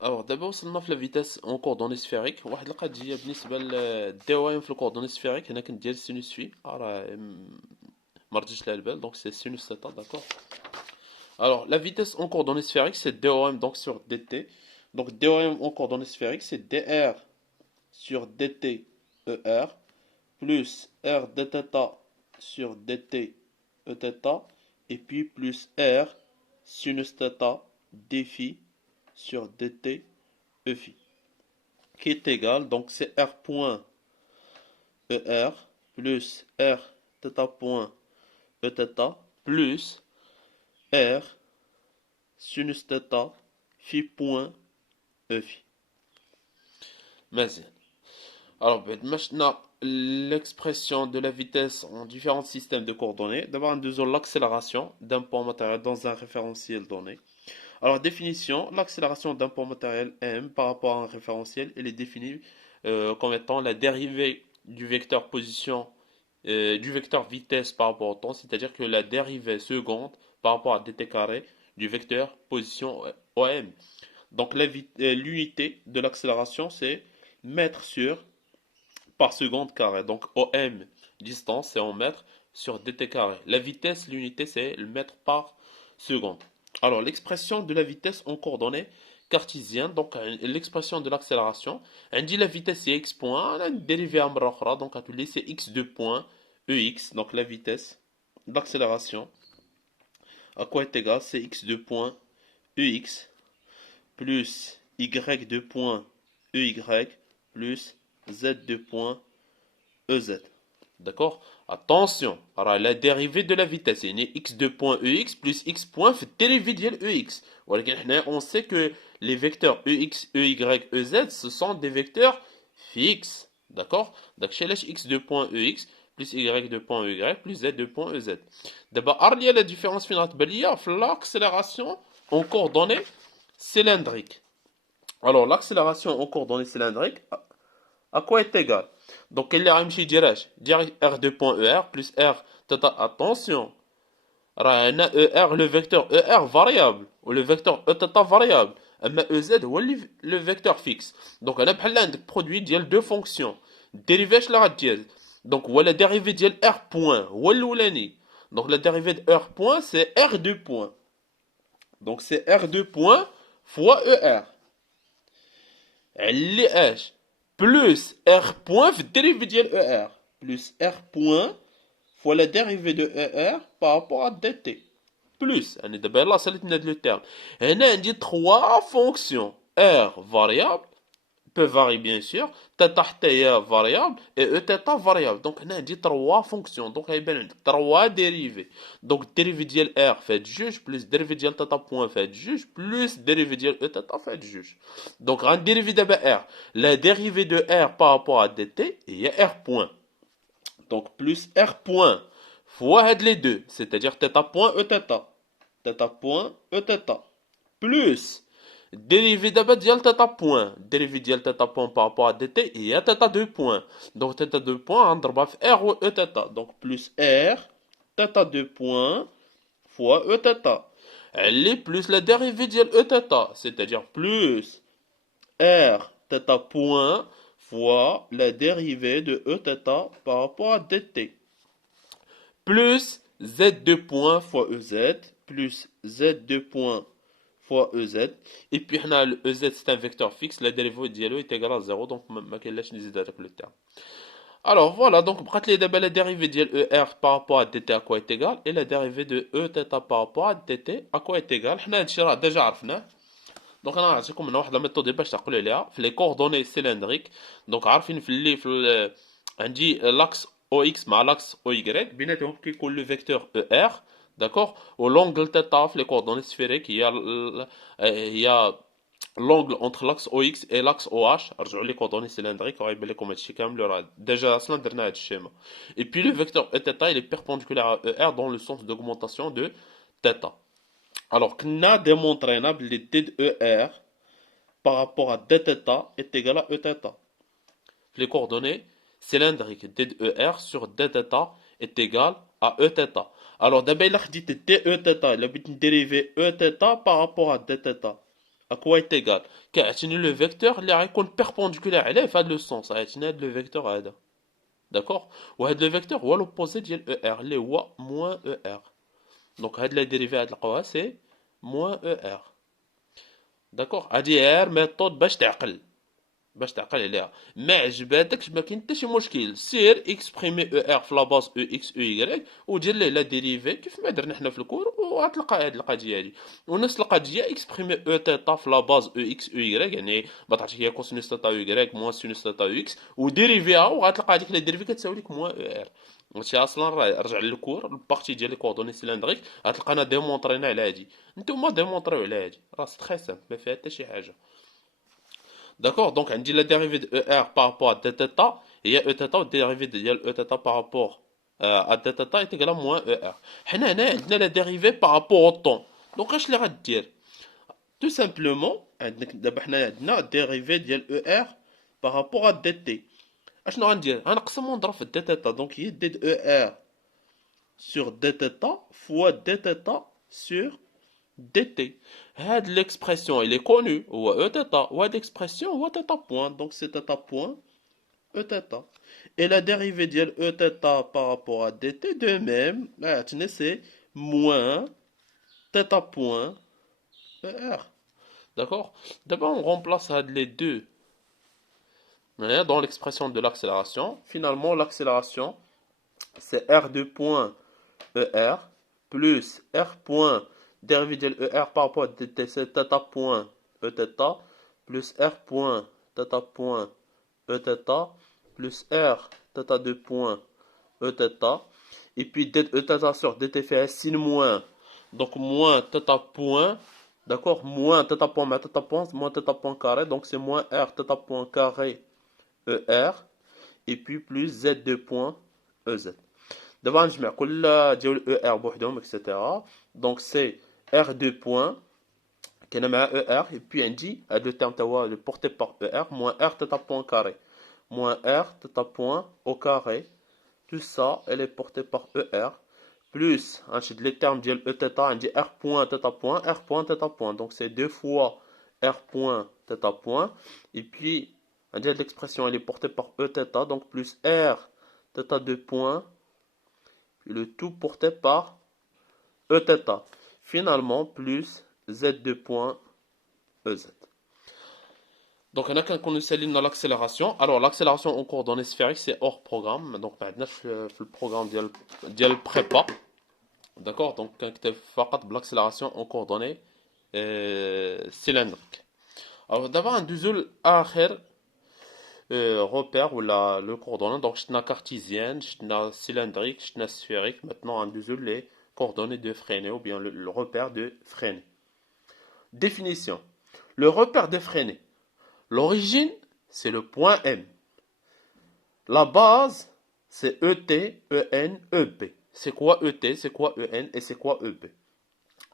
Alors دابا وصلنا في لا فيتاس اون كوردوني سفيريك. واحد القضيه بالنسبه للدي او ام في الكوردوني سفيريك، هنا كندير سينوس في راه ما رجعش لها البال، دونك سي سينوس ثيتا. داكور. Alors la vitesse en coordonnées sphériques c'est DOM donc sur DT. Donc DOM en coordonnées sphériques c'est DR sur DT ER plus R d θ sur DT E θ et puis plus R sinus θ d phi sur DT E phi, qui est égal, donc c'est R point ER plus R θ point E θ plus R sinus θ phi point E phi. مزيان. Alors maintenant l'expression de la vitesse en différents systèmes de coordonnées. D'abord, nous avons l'accélération d'un point matériel dans un référentiel donné. Alors, définition, l'accélération d'un point matériel m par rapport à un référentiel, elle est définie comme étant la dérivée du vecteur position, du vecteur vitesse par rapport au temps, c'est-à-dire que la dérivée seconde par rapport à dt carré du vecteur position OM. Donc, l'unité de l'accélération, c'est mètre sur par seconde carré. Donc, OM, distance, c'est en mètres sur dt carré. La vitesse, l'unité, c'est le mètre par seconde. Alors, l'expression de la vitesse en coordonnées cartésiennes, donc l'expression de l'accélération, on dit la vitesse c'est x point, on a une dérivée à donc à c'est x2 point ex, donc la vitesse d'accélération, à quoi est égal, c'est x2 point ex plus y2 point ey plus z2 point ez. D'accord. Attention, alors la dérivée de la vitesse, c'est x de point ex plus x point fait dérivée de ex. On sait que les vecteurs ex, ey, ez, ce sont des vecteurs fixes. D'accord. Donc, chez x de point ex plus y de point y plus z de point ez. D'abord, il y a la différence finale de l'accélération en coordonnées cylindriques. Alors, l'accélération en coordonnées cylindriques, à quoi est égal? Donc, quel est R2.ER plus R tata. Attention, ER, le vecteur ER variable, ou le vecteur E tata variable. Mais EZ, ou le vecteur fixe. Donc, on a un produit de deux fonctions. Dérivée de la dièse. Donc, ou la dérivée de R point, ou l'oulani. Donc, la dérivée de R point, c'est R2 point. Donc, c'est R2 point fois ER. Elle est H plus R point في dérivée de ER plus R point fois la dérivée de ER par rapport à dt plus on est d'abord là c'est le terme on a dit trois fonctions R variable peut varier bien sûr θ حتى variable et E θ variable donc on a dit trois fonctions donc il y a trois dérivées donc dérivée de R fait juge plus dérivée de θ point fait juge plus dérivée de E θ fait juge donc un dérivé de R la dérivée de R par rapport à dt il y a R point donc plus R point fois les deux c'est-à-dire θ point E θ θ point E θ plus dérivé d'abord ديال θ point dérivé ديال θ point par rapport à dt il y a θ 2 points donc θ 2 points غنضربها في R و E θ donc plus R θ 2 points fois E θ elle est plus la dérivée ديال E θ c'est-à-dire plus R θ point fois la dérivée de E θ par rapport à dt plus Z2 points fois EZ plus Z2 points fois EZ. Et puis, on a le EZ, c'est un vecteur fixe. La dérivée de est égale à 0. Donc, je vais utiliser le terme. Alors, voilà. Donc, la dérivée de ER par rapport à dt à quoi est égal. Et la dérivée de Eθ par rapport à dt à quoi est égal. On a déjà عرفنا. Donc, on a une méthode باش تقول عليها في les coordonnées cylindriques. Donc, عارفين في اللي في عندي l'axe OX مع l'axe OY بيناتهم كيكون le vecteur ER. D'accord? Au l'angle θ, les coordonnées sphériques, il y a l'angle entre l'axe OX et l'axe OH. رجعوا les coordonnées cylindriques, غيبان لكم هادشي كامل راه déjà اصلا درنا هاد الشيما. Et puis le vecteur Eθ, il est perpendiculaire à ER dans le sens d'augmentation de θ. Alors, qu'on a démontré que le d de ER par rapport à dθ est égal à Eθ. Les coordonnées cylindriques d de ER sur dθ est égal à Eθ. Alors, d'abord, il a dit dEθ, il a dérivé Eθ par rapport à dθ. à quoi est égal كيعطيني لو فيكتور اللي غيكون بيربونديكولار عليه في هذا لو سونس غيعطيني هذا لو فيكتور هذا داكوغ وهذا لو فيكتور هو لوبوزي ديال او ار اللي هو موان او ار دونك هاد لا ديريفي غتلقاوها سي موان او ار داكوغ هادي غير ميثود باش تعقل عليها ما عجباتكش ما كاين حتى شي مشكل سير اكسبريمي او ار في لاباز او اكس او يغريك ودير ليه لا ديريفي كيف ما درنا حنا في الكور وغتلقى هاد القضيه هادي ونفس القضيه اكسبريمي او تيتا في لاباز او اكس او يغريك يعني ما تعرفش هي كوسينوس تيتا او يغريك موان سينوس تيتا او اكس وديريفيها وغتلقى هذيك لا ديريفي كتساوي لك موان او ار هادشي اصلا راه رجع للكور البارتي ديال لي كوردوني سيلندريك غتلقانا ديمونطرينا على هادي نتوما ديمونطريو على هادي راه سي تري سامبل ما فيها حتى شي حاجه D'accord, donc on dit la dérivée de ER par rapport à dθ, et E θ, la dérivée de E θ par rapport à dθ est égal à moins ER. On a la dérivée par rapport au temps. Donc, qu'est-ce que je vais dire? Tout simplement, on a la dérivée de ER par rapport à dt. Qu'est-ce que je vais dire? On a un dθ, donc il y a dER sur dθ fois dθ sur dt. L'expression elle est connue ou e θ ou l'expression ou θ point donc c'est θ point e θ et la dérivée de e θ par rapport à dt de même c'est moins θ point er d'accord d'abord on remplace les deux dans l'expression de l'accélération finalement l'accélération c'est r2 point er plus r point dérivé de ER par rapport à dt, c'est θ point E θ plus R point θ point E θ plus R θ2 point E θ et puis E θ sur dt fait un signe moins donc moins θ point d'accord moins θ point mais θ point moins θ point carré donc c'est moins R θ point carré ER et puis plus Z2 point EZ d'abord نجمع كل ديال ER بوحدهم etc donc c'est R2 point qui est مع ER et puis on dit le terme le porté par ER moins R θ point carré moins R θ point au carré tout ça elle est portée par ER plus ensuite les termes de E θ on dit R point θ point R point θ point donc c'est deux fois R point θ point et puis on dit l'expression elle est portée par E θ donc plus R θ2 point puis le tout porté par E θ finalement plus Z2 point EZ. Donc, on a qu'un qu'on utilise dans l'accélération. Alors, l'accélération en coordonnées sphériques, c'est hors programme. Donc, maintenant, le programme de prépa. D'accord? Donc, quand tu fais l'accélération en coordonnées cylindriques. Alors, d'abord, un deuxième repère ou le coordonnée. Donc, je cartésienne, je cylindrique, je sphérique. Maintenant, un deuxième les coordonnées de freiné ou bien le repère de freiné. Définition. Le repère de freiné. L'origine, c'est le point M. La base, c'est ET, EN, EP. C'est quoi ET, c'est quoi EN et c'est quoi EP?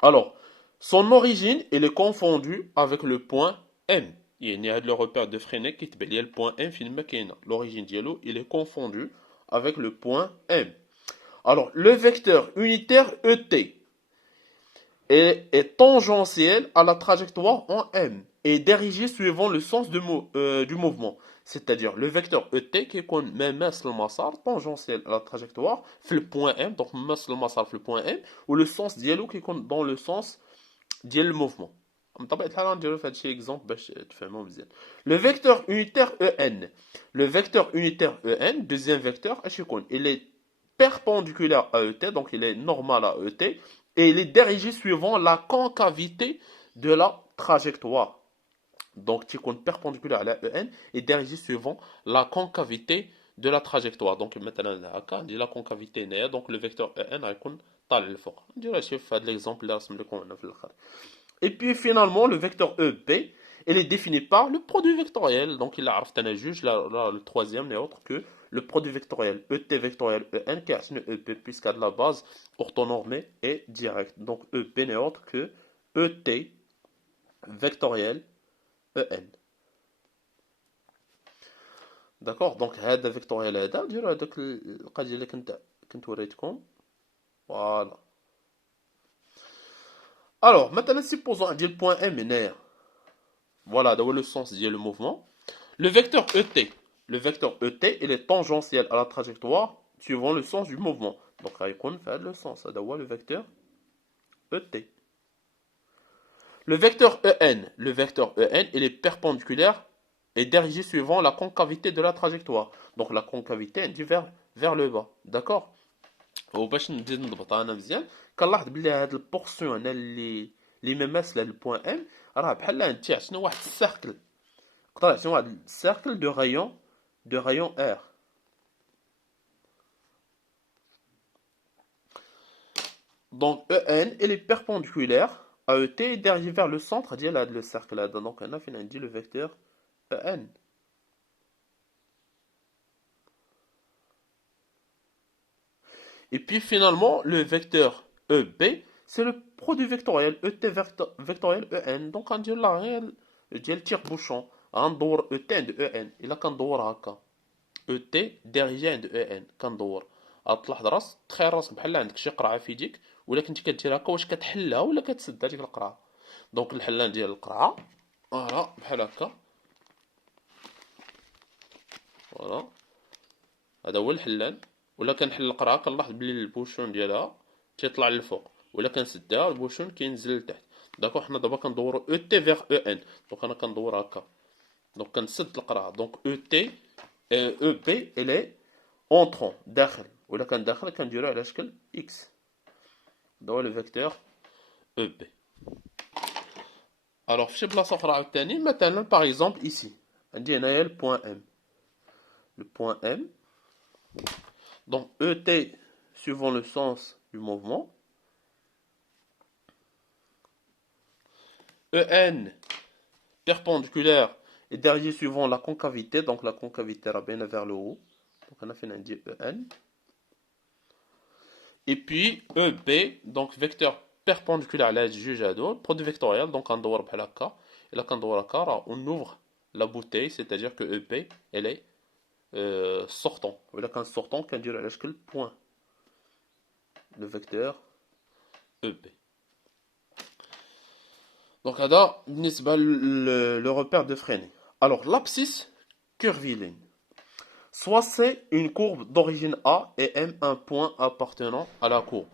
Alors, son origine, elle est confondue avec le point M. Il y a le repère de freiné qui est le point M finalement. L'origine dialo, il est confondu avec le point M. Alors, le vecteur unitaire ET est tangentiel à la trajectoire en M et dirigé suivant le sens du mouvement. C'est-à-dire le vecteur ET qui est même le massar tangentiel à la trajectoire fait le point M, donc le massar fait le point M, ou le sens dialogue qui est dans le sens du mouvement. Le vecteur unitaire EN. Le vecteur unitaire EN, deuxième vecteur, il est perpendiculaire à ET, donc il est normal à ET, et il est dirigé suivant la concavité de la trajectoire. Donc, tu comptes perpendiculaire à la EN et dirigé suivant la concavité de la trajectoire. Donc, maintenant, on dit la concavité, donc le vecteur EN a le fort. On dirait que l'exemple là, et puis finalement, le vecteur EP, il est défini par le produit vectoriel. Donc, il a juge le troisième n'est autre que le produit vectoriel ET vectoriel EN qui est EP puisqu'il de la base orthonormée et directe. Donc, EP n'est autre que ET vectoriel EN. D'accord? Donc, هذا vectoriel هذا نديرو هذاك القضيه اللي كنت وريتكم. Voilà. Alors, maintenant, supposons un point M est Voilà, dans le sens dit le mouvement. Le vecteur ET. Le vecteur ET, il est tangentiel à la trajectoire suivant le sens du mouvement. Donc, il fait le sens. Ça doit le vecteur ET. Le vecteur EN. Le vecteur EN, il est perpendiculaire et dirigé suivant la concavité de la trajectoire. Donc, la concavité est vers le bas. D'accord. وباش نزيد نضبطها انا مزيان كنلاحظ بلي هاد البورسيون اللي مماثله للبوان ام راه بحال انت عطينا واحد السيركل نقدر نعطينا واحد السيركل دو رايون ار دونك او ان il est perpendiculaire à ET et dirigé vers le centre ديال هاد لو سيركل هذا دونك هنا فين عندي لو فيكتور او ان. Et puis finalement, le vecteur EB, c'est le produit vectoriel ET vectoriel EN. Donc on dit là, je dis le tire-bouchon. غندور ET عند EN. إلا كندور هكا ET ديريجي عند EN كندور. غتلاحظ تخيل راسك بحال عندك شي قرعة في يديك ولا كنتي كدير هكا واش كتحلها ولا كتسد هذيك القرعة. دونك الحلان ديال القرعة فوالا بحال هكا. فوالا هذا هو الحلان. ولا كنحل القرعه كنلاحظ بلي البوشون ديالها تيطلع للفوق ولا كنسدها البوشون كينزل لتحت. داكوغ حنا دابا كندورو او تي فيغ او ان. دونك انا كندور هكا دونك كنسد القرعه دونك او تي او بي الي اونطرون داخل ولا كان داخل كنديرو على شكل اكس. هذا هو لو فيكتور او بي. الوغ فشي بلاصه اخرى عاوتاني مثلا باغ اكزومبل ايسي عندي هنايا البوان ام. Le point M. Donc ET suivant le sens du mouvement. EN perpendiculaire et derrière suivant la concavité. Donc la concavité rabine vers le haut. Donc on a fait un EN. Et puis EB, donc vecteur perpendiculaire à la juge à dos, produit vectoriel, donc on doit faire la K. Et là, quand on ouvre la bouteille, c'est-à-dire que EP, elle est sortant. ولا كان sortant كندير على شكل point. Le vecteur EB. Donc هذا بالنسبة le repère de Freinet. Alors l'abscisse curviligne. Soit c'est une courbe d'origine A et M un point appartenant à la courbe.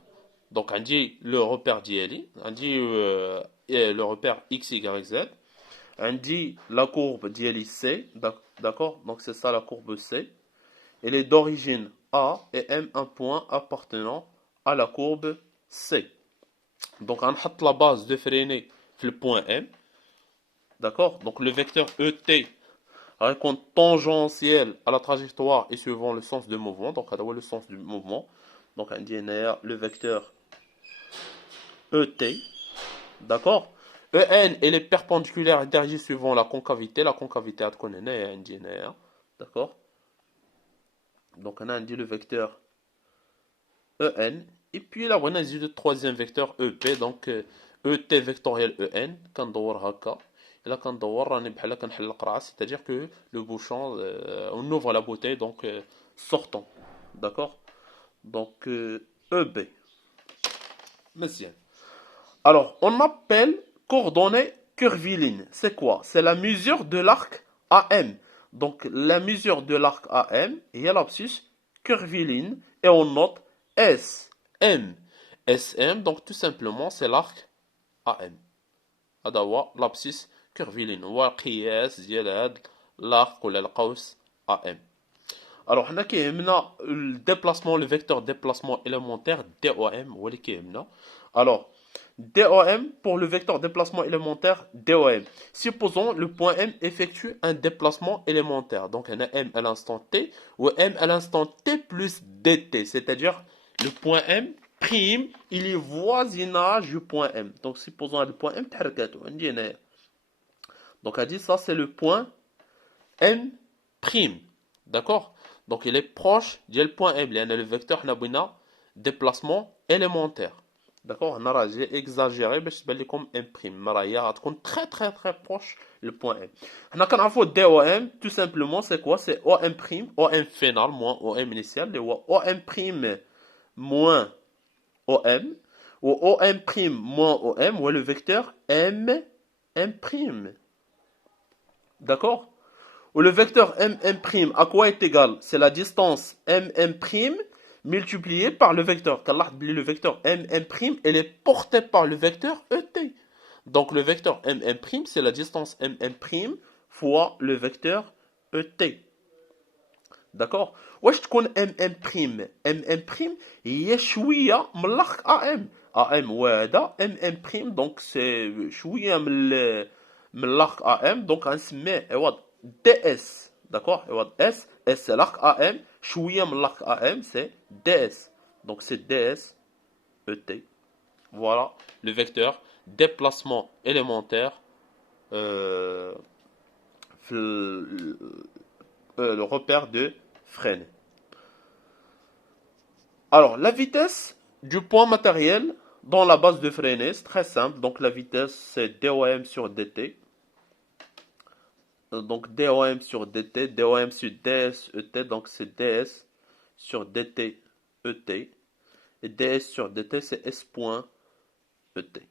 Donc on dit le repère d'ILI, on dit le repère X, Y, Z. On dit la courbe d'ILI C, d'accord? Donc c'est ça la courbe C. Elle est d'origine A et M un point appartenant à la courbe C. Donc on met la base de Freinet sur le point M. D'accord? Donc le vecteur ET raconte tangentiel à la trajectoire et suivant le sens du mouvement. Donc on a le sens du mouvement. Donc on dit le vecteur ET. D'accord? EN elle est perpendiculaire et dirigée suivant la concavité. La concavité à connaître, d'accord? Donc on a dit le vecteur EN. Et puis là on a dit le troisième vecteur EP. Donc ET vectoriel EN. كندور هكا. Et là كندور راني بحال كنحل القرعة. C'est-à-dire que le bouchon, on ouvre la bouteille donc sortant. D'accord? Donc EB. مزيان. Alors on appelle coordonnées curvilignes. C'est quoi? C'est la mesure de l'arc AM. Donc la mesure de l'arc AM est l'abscisse curviligne et on note SM. SM donc tout simplement c'est l'arc AM. هذا هو l'abscisse curviligne هو قياس ديال هذا l'arc ولا القوس AM. Alors حنا كيهمنا le vecteur déplacement élémentaire DOM هو اللي كيهمنا. Alors DOM pour le vecteur déplacement élémentaire DOM. Supposons le point M effectue un déplacement élémentaire. Donc on a M à l'instant T ou M à l'instant T plus DT. C'est-à-dire le point M prime, il est voisinage du point M. Donc supposons le point M donc on dit ça c'est le point M prime. D'accord? Donc il est proche du point M. Il y a le vecteur déplacement élémentaire. D'accord? J'ai exagéré, mais je vais comme M'. Maraya très très très proche le point M. On a quand on DOM, tout simplement, c'est quoi? C'est OM', OM final moins OM initial, et OM' moins OM, ou OM' moins OM, ou le vecteur M'. D'accord? Ou le vecteur mm' à quoi est égal? C'est la distance mm' multipliée par le vecteur. Le vecteur mm', elle est portée par le vecteur et. Donc le vecteur mm', c'est la distance mm' fois le vecteur et. D'accord. واش تكون ام هي شويه من الاخ ام وهذا دونك سي شويه من الاخ دونك غنسميه عوض دي اس. داكور عوض اس سي الاخ شويه من الاخ سي دي اس دونك سي دي اس او تي. Voilà le vecteur déplacement élémentaire euh, le repère de Fresnel. Alors, la vitesse du point matériel dans la base de Fresnel, c'est très simple. Donc, la vitesse, c'est DOM sur DT. Donc, DOM sur DT, DOM sur DS, ET. Donc, c'est DS sur DT, ET. Et DS sur DT, c'est S point ET.